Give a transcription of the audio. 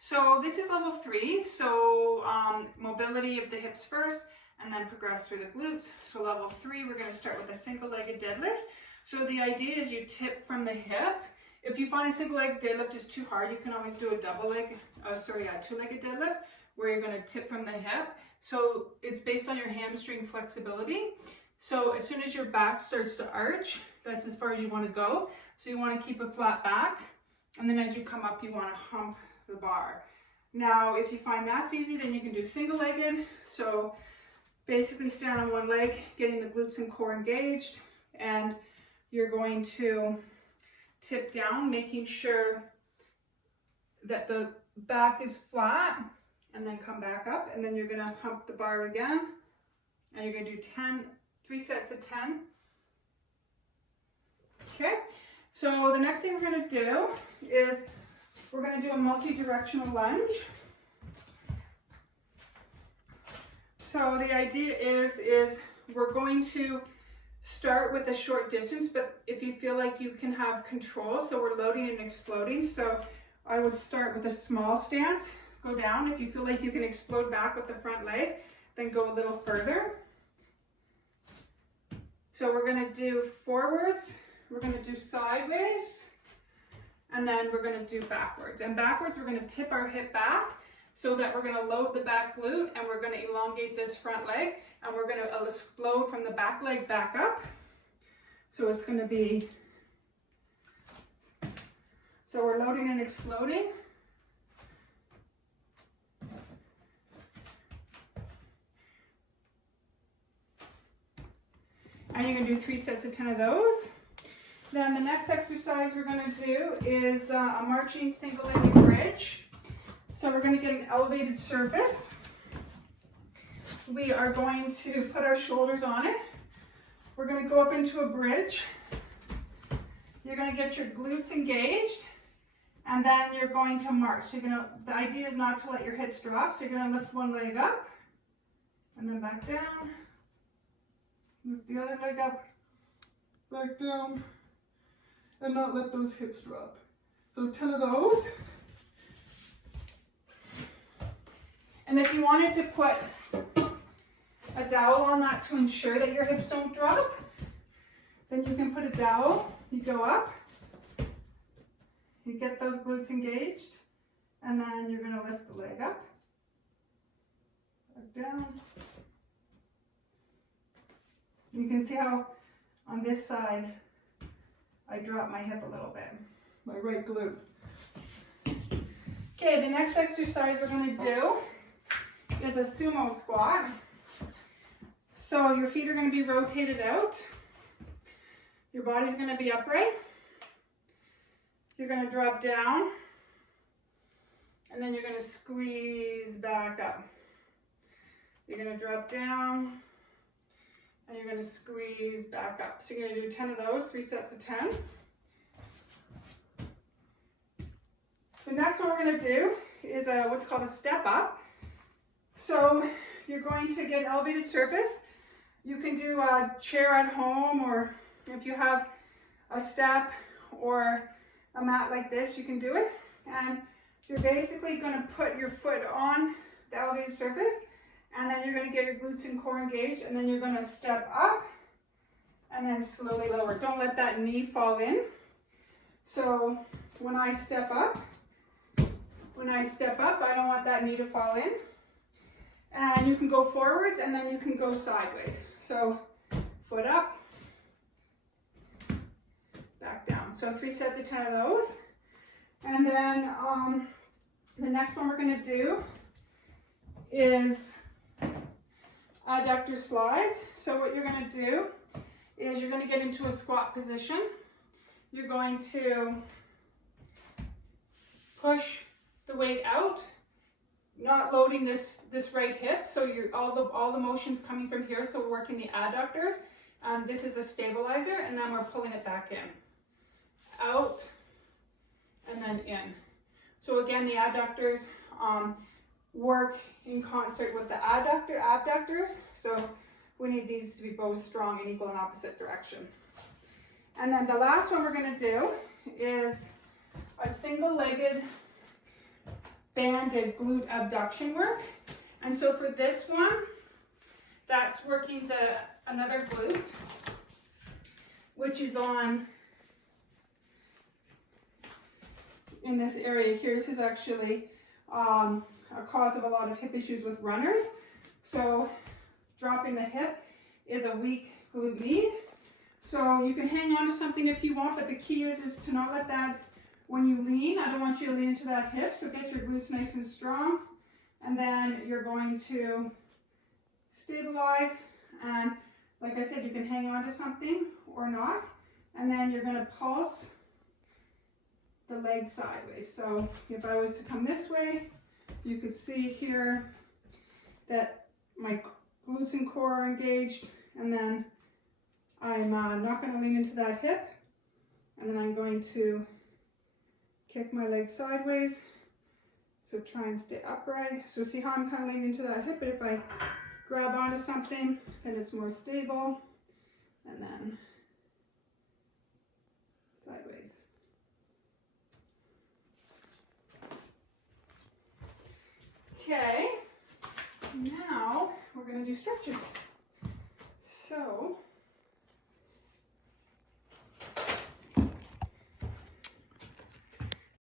So this is level 3, so mobility of the hips first and then progress through the glutes. So level 3, we're going to start with a single-legged deadlift. So the idea is you tip from the hip. If you find a single-legged deadlift is too hard, you can always do a two-legged deadlift where you're going to tip from the hip. So it's based on your hamstring flexibility. So as soon as your back starts to arch, that's as far as you want to go. So you want to keep a flat back, and then as you come up, you want to hump the bar. Now, if you find that's easy, then you can do single-legged. So basically stand on one leg, getting the glutes and core engaged, and you're going to tip down, making sure that the back is flat, and then come back up, and then you're going to hump the bar again, and you're going to do 3 sets of 10. Okay, so the next thing we're going to do is we're going to do a multi-directional lunge. So the idea is we're going to start with a short distance, but if you feel like you can have control, so we're loading and exploding. So I would start with a small stance, go down. If you feel like you can explode back with the front leg, then go a little further. So we're going to do forwards, we're going to do sideways, and then we're going to do backwards. And backwards, we're going to tip our hip back so that we're going to load the back glute, and we're going to elongate this front leg, and we're going to explode from the back leg back up. So it's going to be, so we're loading and exploding. And you're going to do 3 sets of 10 of those. Then the next exercise we're going to do is a marching single-legged bridge. So we're going to get an elevated surface. We are going to put our shoulders on it. We're going to go up into a bridge. You're going to get your glutes engaged, and then you're going to march. The idea is not to let your hips drop, so you're going to lift one leg up, and then back down. Lift the other leg up, back down, and not let those hips drop. So 10 of those. And if you wanted to put a dowel on that to ensure that your hips don't drop, then you can put a dowel. You go up, you get those glutes engaged, and then you're going to lift the leg up, back down. You can see how on this side I drop my hip a little bit, my right glute. Okay, the next exercise we're going to do is a sumo squat. So your feet are going to be rotated out. Your body's going to be upright. You're going to drop down, and then you're going to squeeze back up. You're going to drop down, and you're going to squeeze back up. So you're going to do 10 of those, 3 sets of 10. The next one we're going to do is what's called a step up. So you're going to get an elevated surface. You can do a chair at home, or if you have a step or a mat like this, you can do it. And you're basically going to put your foot on the elevated surface, and then you're going to get your glutes and core engaged, and then you're going to step up and then slowly lower. Don't let that knee fall in. So when I step up, I don't want that knee to fall in. And you can go forwards, and then you can go sideways. So foot up, back down. So 3 sets of 10 of those. And then the next one we're going to do is adductor slides. So what you're going to do is you're going to get into a squat position. You're going to push the weight out, not loading this right hip. So you're all the motion's coming from here. So we're working the adductors. This is a stabilizer, and then we're pulling it back in, out, and then in. So again, the adductors work in concert with the abductors. So we need these to be both strong in equal and opposite direction. And then the last one we're going to do is a single-legged banded glute abduction work. And so for this one, that's working another glute, which is on in this area here. This is actually a cause of a lot of hip issues with runners. So dropping the hip is a weak glute med. So you can hang on to something if you want, but the key is to not let that, when you lean, I don't want you to lean into that hip, so get your glutes nice and strong. And then you're going to stabilize, and like I said, you can hang on to something or not. And then you're gonna pulse the leg sideways. So if I was to come this way, you could see here that my glutes and core are engaged, and then I'm not going to lean into that hip, and then I'm going to kick my leg sideways. So try and stay upright. So see how I'm kind of leaning into that hip, but if I grab onto something, then it's more stable, and then sideways. Okay, now we're going to do stretches. So